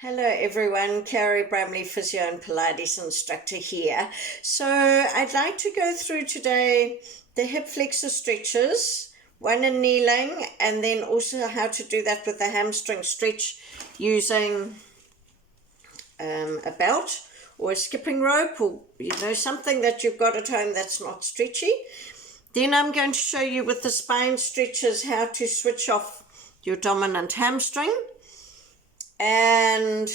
Hello everyone, Carrie Bramley, physio and Pilates instructor here. So I'd like to go through today the hip flexor stretches, one in kneeling, and then also how to do that with the hamstring stretch using a belt or a skipping rope, or something that you've got at home that's not stretchy. Then I'm going to show you with the spine stretches how to switch off your dominant hamstring. And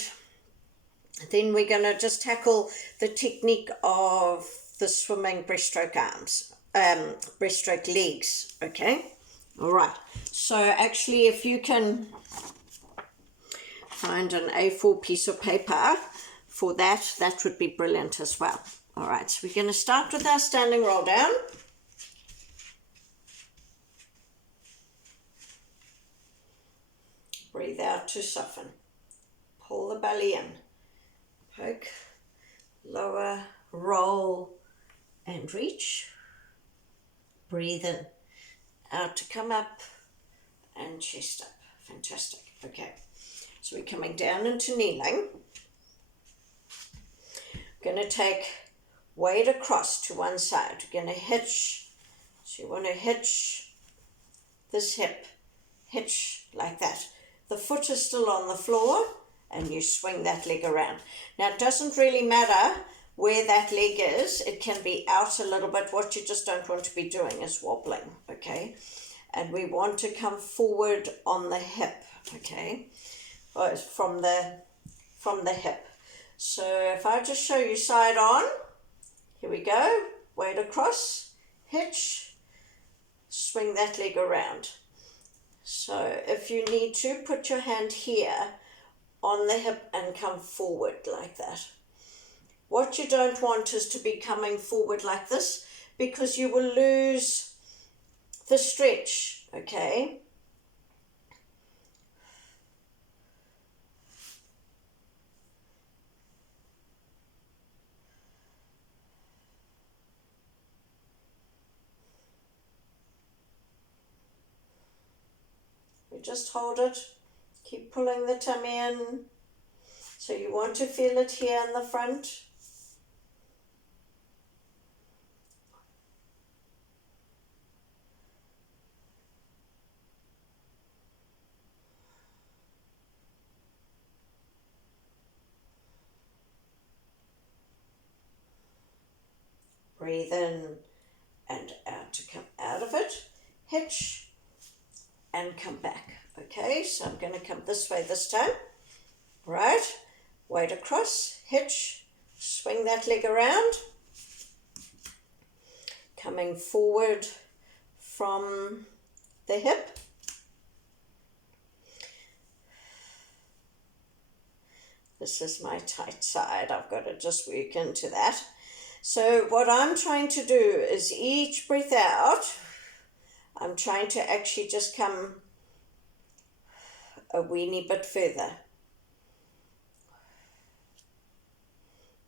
then we're going to just tackle the technique of the swimming breaststroke arms, breaststroke legs, okay? All right, so actually if you can find an A4 piece of paper for that, that would be brilliant as well. All right, so we're going to start with our standing roll down. Breathe out to soften. Pull the belly in, poke, lower, roll, and reach. Breathe in, out to come up, and chest up. Fantastic. Okay, so we're coming down into kneeling. Going to take weight across to one side. We're going to hitch. So you want to hitch this hip, hitch like that. The foot is still on the floor, and you swing that leg around. Now, it doesn't really matter where that leg is. It can be out a little bit. What you just don't want to be doing is wobbling, okay? And we want to come forward on the hip, okay? From the hip. So if I just show you side on, here we go. Weight across, hitch, swing that leg around. So if you need to, put your hand here on the hip and come forward like that. What you don't want is to be coming forward like this, because you will lose the stretch, okay? We just hold it. Keep pulling the tummy in. So you want to feel it here in the front. Breathe in and out to come out of it. Hitch and come back. Okay, so I'm going to come this way this time. Right, weight across, hitch, swing that leg around. Coming forward from the hip. This is my tight side. I've got to just work into that. So what I'm trying to do is each breath out, I'm trying to actually just come a weeny bit further.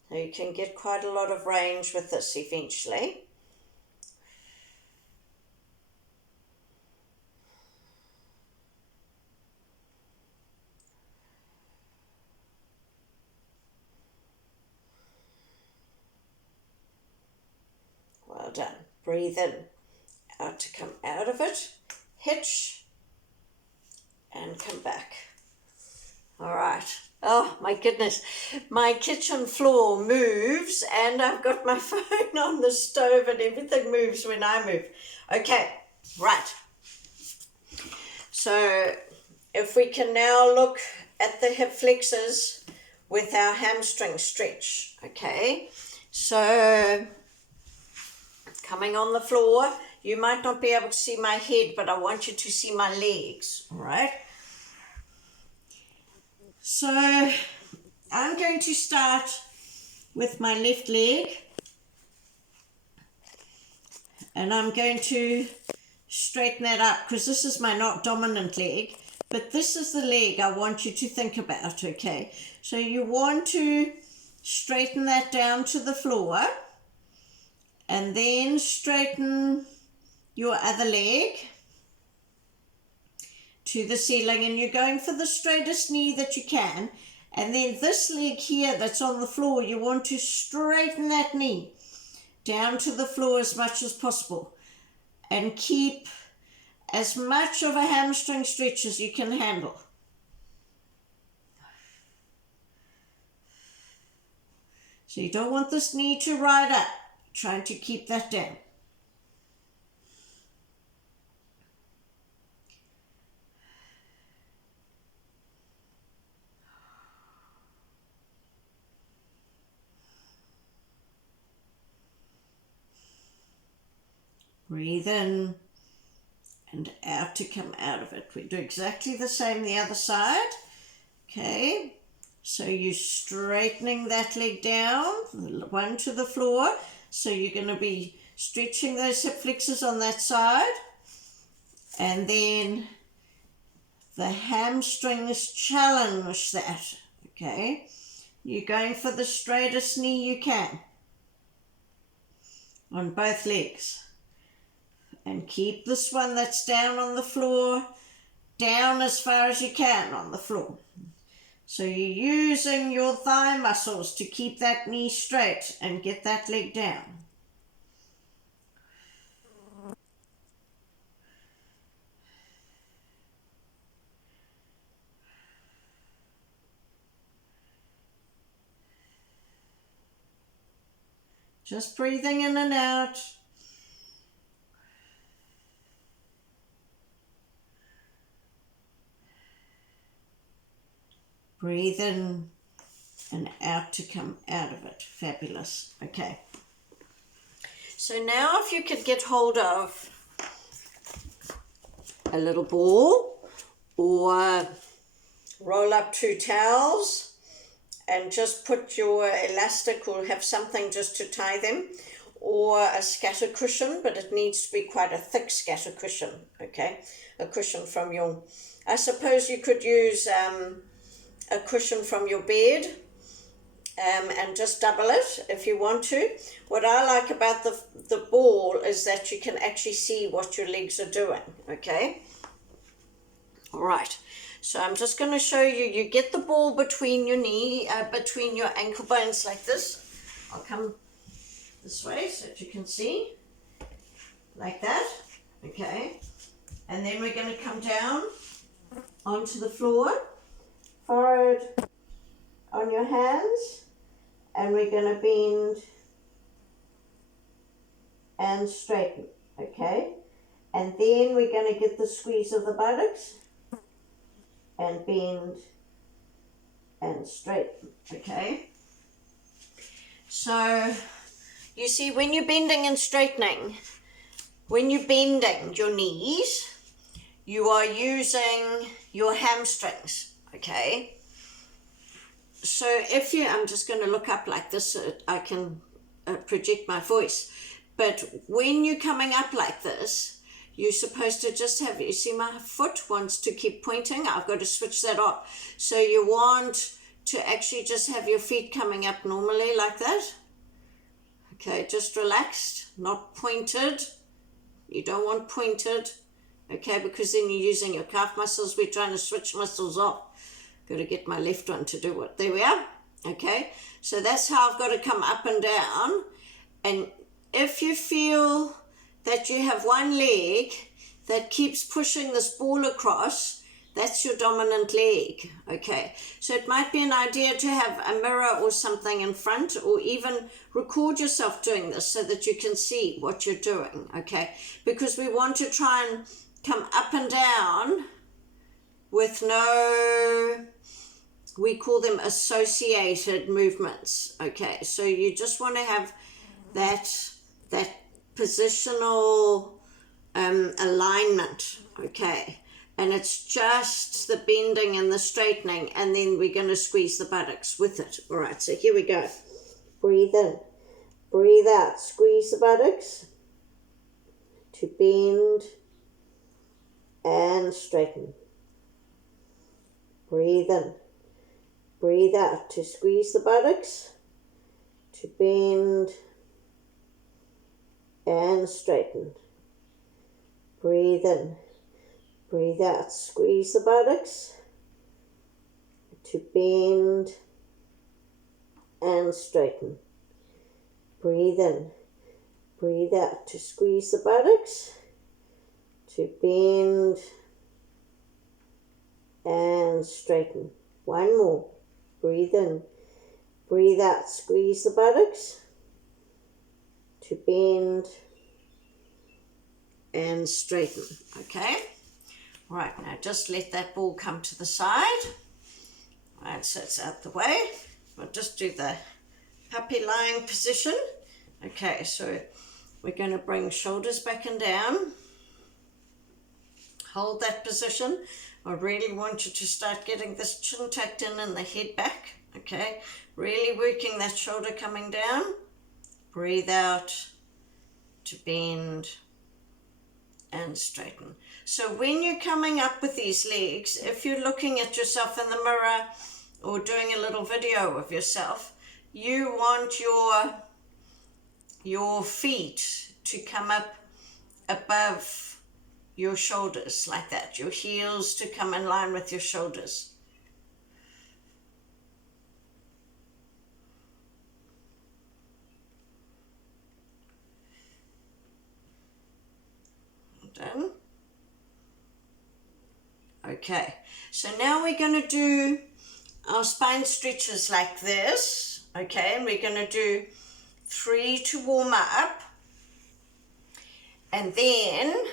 Now you can get quite a lot of range with this eventually. Well done. Breathe in, out to come out of it, hitch, and come back. All right. Oh my goodness, my kitchen floor moves and I've got my phone on the stove and everything moves when I move. Okay, right. So if we can now look at the hip flexors with our hamstring stretch, okay? So coming on the floor, you might not be able to see my head, but I want you to see my legs, all right? So I'm going to start with my left leg, and I'm going to straighten that up because this is my not dominant leg, but this is the leg I want you to think about, okay? So you want to straighten that down to the floor and then straighten your other leg to the ceiling, and you're going for the straightest knee that you can, And then this leg here that's on the floor, you want to straighten that knee down to the floor as much as possible and keep as much of a hamstring stretch as you can handle. So you don't want this knee to ride up, trying to keep that down. Breathe in and out to come out of it. We do exactly the same the other side. Okay, so you're straightening that leg down, one to the floor. So you're going to be stretching those hip flexors on that side. And then the hamstrings challenge that. Okay, you're going for the straightest knee you can on both legs. And keep this one that's down on the floor down as far as you can on the floor. So you're using your thigh muscles to keep that knee straight and get that leg down. Just breathing in and out. Breathe in and out to come out of it. Fabulous. Okay. So now if you could get hold of a little ball or roll up 2 towels and just put your elastic or have something just to tie them, or a scatter cushion, but it needs to be quite a thick scatter cushion, okay? A cushion from your, I suppose you could use a cushion from your bed and just double it if you want to. What I like about the ball is that you can actually see what your legs are doing, okay? All right, so I'm just going to show you. You get the ball between your knee, between your ankle bones like this. I'll come this way so that you can see, like that, okay? And then we're going to come down onto the floor, forward on your hands, and we're going to bend and straighten, okay? And then we're going to get the squeeze of the buttocks and bend and straighten, okay? So you see, when you're bending and straightening, when you're bending your knees, you are using your hamstrings, okay? So if you, I'm just going to look up like this so I can project my voice. But when you're coming up like this, you're supposed to just have, you see my foot wants to keep pointing. I've got to switch that off. So you want to actually just have your feet coming up normally like that. Okay, just relaxed, not pointed. You don't want pointed, okay, because then you're using your calf muscles. We're trying to switch muscles off. Got to get my left one to do it. There we are. Okay, so that's how I've got to come up and down. And if you feel that you have one leg that keeps pushing this ball across, that's your dominant leg, okay? So it might be an idea to have a mirror or something in front, or even record yourself doing this so that you can see what you're doing, okay? Because we want to try and come up and down with no, we call them associated movements, okay? So you just want to have that positional alignment, okay? And it's just the bending and the straightening, and then we're going to squeeze the buttocks with it. All right, so here we go. Breathe in, breathe out, squeeze the buttocks to bend and straighten. Breathe in, breathe out to squeeze the buttocks to bend and straighten. Breathe in, breathe out, squeeze the buttocks to bend and straighten. Breathe in, breathe out to squeeze the buttocks, to bend and straighten. One more. Breathe in, breathe out, squeeze the buttocks, to bend and straighten. Okay? Right, now just let that ball come to the side. Right, so it's out the way. We'll just do the puppy lying position. Okay, so we're going to bring shoulders back and down. Hold that position. I really want you to start getting this chin tucked in and the head back. Okay, really working that shoulder coming down. Breathe out to bend and straighten. So when you're coming up with these legs, if you're looking at yourself in the mirror or doing a little video of yourself, you want your feet to come up above your shoulders like that. Your heels to come in line with your shoulders. Done. Okay, so now we're going to do our spine stretches like this. Okay, and we're going to do 3 to warm up. And then,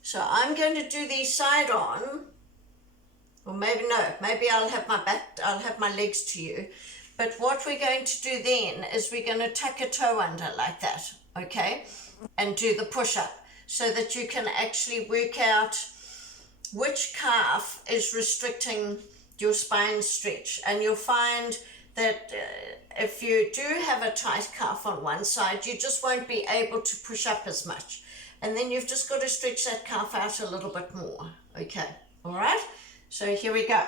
so I'm going to do these side on, or maybe no, maybe I'll have my legs to you. But what we're going to do then is we're going to tuck a toe under like that, okay? And do the push-up so that you can actually work out which calf is restricting your spine stretch. And you'll find that if you do have a tight calf on one side, you just won't be able to push up as much. And then you've just got to stretch that calf out a little bit more. Okay, all right? So here we go.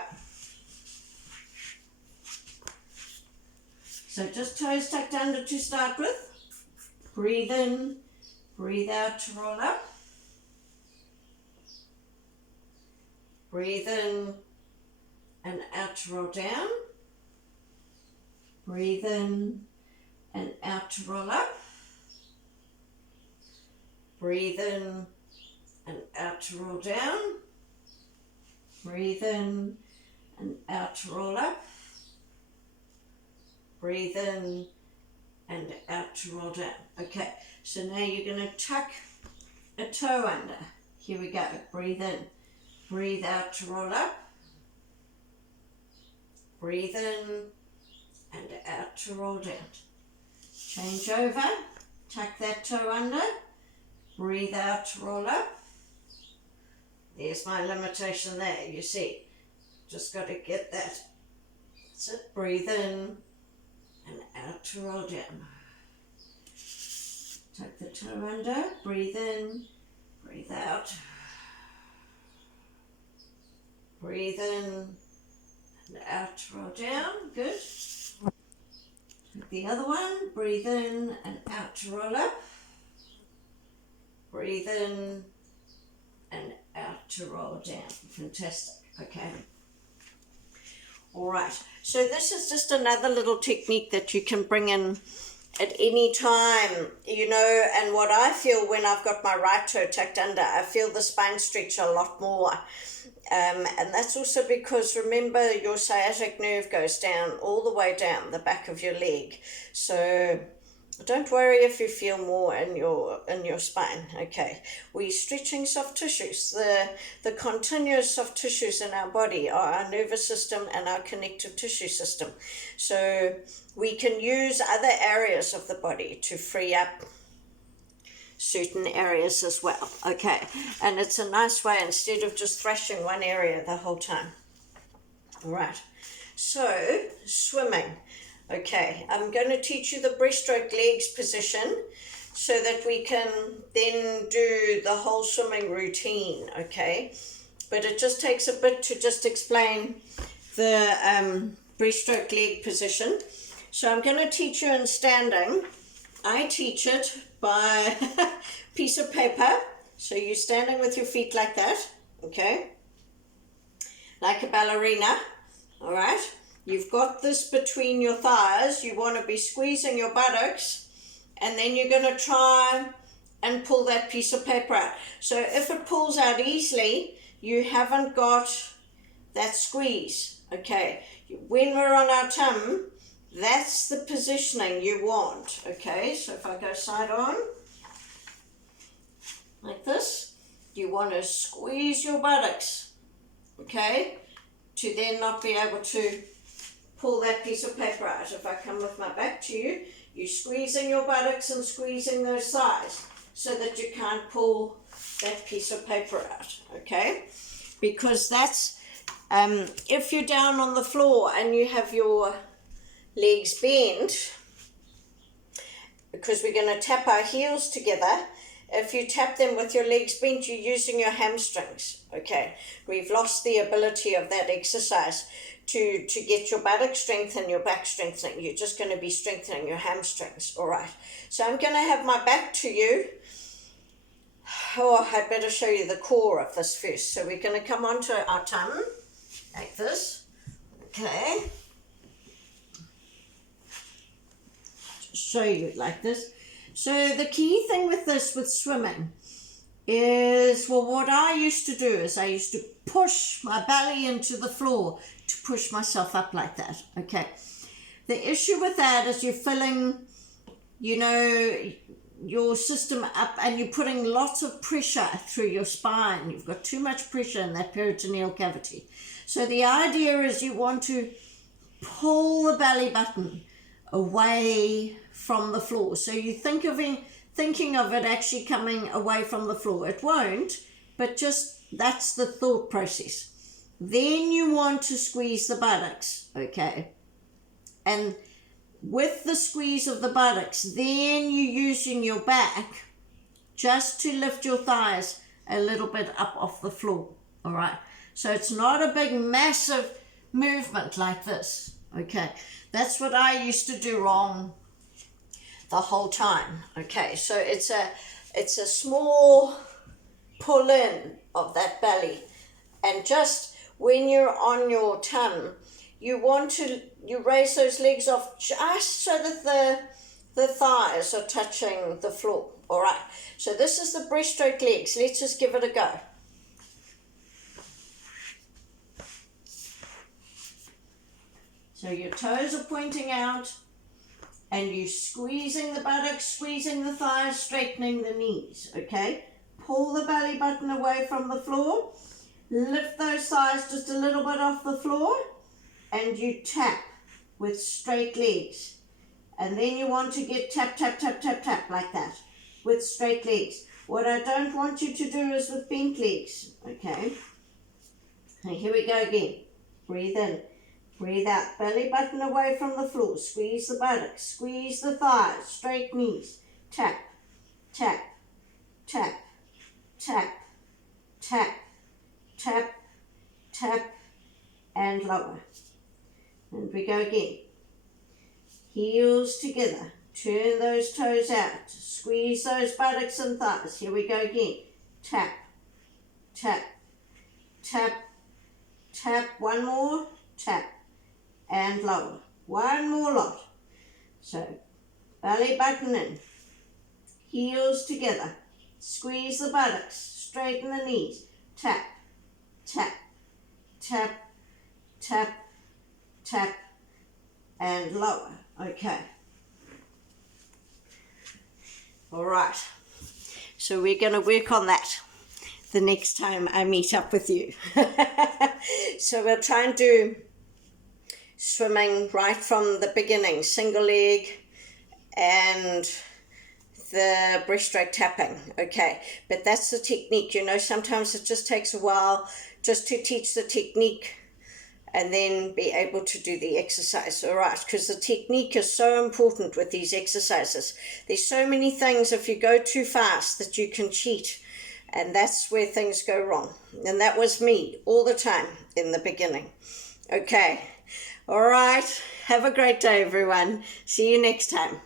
So just toes tucked under to start with. Breathe in, breathe out to roll up. Breathe in and out to roll down. Breathe in and out to roll up. Breathe in and out to roll down. Breathe in and out to roll up. Breathe in and out to roll down. Okay, so now you're going to tuck a toe under. Here we go. Breathe in. Breathe out to roll up. Breathe in and out to roll down. Change over. Tuck that toe under. Breathe out to roll up. There's my limitation there, you see. Just got to get that. That's it. Breathe in and out to roll down. Tuck the toe under. Breathe in. Breathe out. Breathe in and out to roll down. Good. Take the other one. Breathe in and out to roll up. Breathe in and out to roll down. Fantastic. Okay. All right. So this is just another little technique that you can bring in at any time, you know, and what I feel when I've got my right toe tucked under, I feel the spine stretch a lot more. And that's also because, remember, your sciatic nerve goes down all the way down the back of your leg. So don't worry if you feel more in your spine. Okay, we're stretching soft tissues. The continuous soft tissues in our body are our nervous system and our connective tissue system. So we can use other areas of the body to free up certain areas as well. Okay, and it's a nice way instead of just thrashing one area the whole time. All right, so swimming. Okay, I'm going to teach you the breaststroke legs position so that we can then do the whole swimming routine, okay? But it just takes a bit to just explain the breaststroke leg position. So I'm going to teach you in standing. I teach it by a piece of paper. So you're standing with your feet like that, okay? like a ballerina, all right? You've got this between your thighs. You want to be squeezing your buttocks, and then you're going to try and pull that piece of paper out. So if it pulls out easily, you haven't got that squeeze, okay? When we're on our tum, that's the positioning you want, okay? So if I go side on, like this, you want to squeeze your buttocks, okay? To then not be able to pull that piece of paper out. If I come with my back to you, you're squeezing your buttocks and squeezing those thighs so that you can't pull that piece of paper out, okay? Because that's, if you're down on the floor and you have your legs bent, because we're going to tap our heels together, if you tap them with your legs bent, you're using your hamstrings, okay? We've lost the ability of that exercise to get your buttock strength and your back strengthening. You're just going to be strengthening your hamstrings, all right? So I'm going to have my back to you. Oh, I'd better show you the core of this first. So we're going to come onto our tum, like this, okay? Just show you like this. So the key thing with this, with swimming, is, well, what I used to do is I used to push my belly into the floor to push myself up like that, okay? The issue with that is you're filling, you know, your system up, and you're putting lots of pressure through your spine. You've got too much pressure in that peritoneal cavity. So the idea is you want to pull the belly button away from the floor. So you're thinking of it actually coming away from the floor. It won't, but just that's the thought process. Then you want to squeeze the buttocks, okay? And with the squeeze of the buttocks, then you're using your back just to lift your thighs a little bit up off the floor, all right? So it's not a big, massive movement like this, okay? That's what I used to do wrong the whole time, okay? So it's a small pull in of that belly, and just when you're on your tum, you raise those legs off just so that the thighs are touching the floor, all right? So this is the breaststroke legs. Let's just give it a go. So your toes are pointing out, and you're squeezing the buttocks, squeezing the thighs, straightening the knees, okay? Pull the belly button away from the floor, lift those thighs just a little bit off the floor, and you tap with straight legs. And then you want to get tap, tap, tap, tap, tap, like that, with straight legs. What I don't want you to do is with bent legs, okay? And here we go again. Breathe in, breathe out. Belly button away from the floor. Squeeze the buttocks, squeeze the thighs, straight knees. Tap, tap, tap, tap, tap, tap, tap, and lower. And we go again. Heels together. Turn those toes out. Squeeze those buttocks and thighs. Here we go again. Tap, tap, tap, tap. One more. Tap, and lower. One more lot. So, belly button in. Heels together. Squeeze the buttocks. Straighten the knees. Tap, tap, tap, tap, tap, and lower. Okay. All right. So we're going to work on that the next time I meet up with you. So we'll try and do swimming right from the beginning, single leg and the breaststroke tapping, okay? But that's the technique, you know, sometimes it just takes a while just to teach the technique and then be able to do the exercise, all right? Because the technique is so important with these exercises. There's so many things, if you go too fast, that you can cheat, and that's where things go wrong. And that was me all the time in the beginning. Okay, all right. Have a great day, everyone. See you next time.